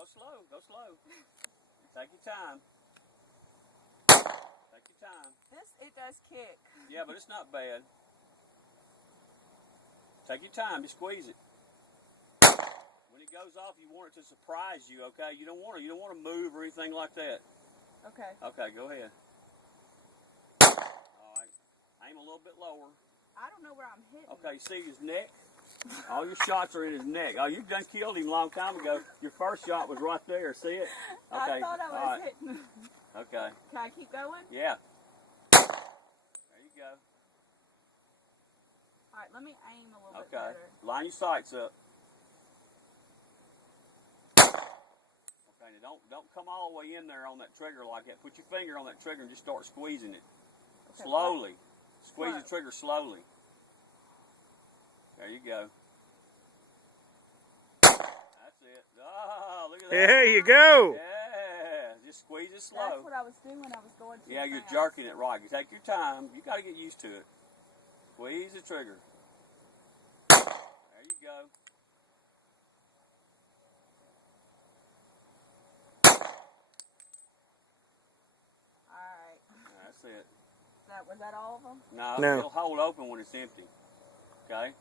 Go slow. Go slow. Take your time. Take your time. It does kick. Yeah, but it's not bad. Take your time. Just squeeze it. When it goes off, you want it to surprise you. Okay. You don't want to move or anything like that. Okay. Okay. Go ahead. All right. Aim a little bit lower. I don't know where I'm hitting. Okay. You see his neck? All your shots are in his neck. Oh, you done killed him a long time ago. Your first shot was right there. See it? Okay. I thought I was hitting. Okay. Can I keep going? Yeah. There you go. All right, let me aim a little bit Okay. better. Line your sights up. Okay. Now don't come all the way in there on that trigger like that. Put your finger on that trigger and just start squeezing it. Okay, Slowly. Squeeze Slow. the trigger slowly. There you go. That's it. Oh, look at that. There you go. Yeah. Just squeeze it slow. That's what I was doing. I was going too Yeah, you're fast. jerking it right. You take your time. You got to get used to it. Squeeze the trigger. There you go. All right. That's it. Was that all of them? No, No. it'll hold open when it's empty. Okay?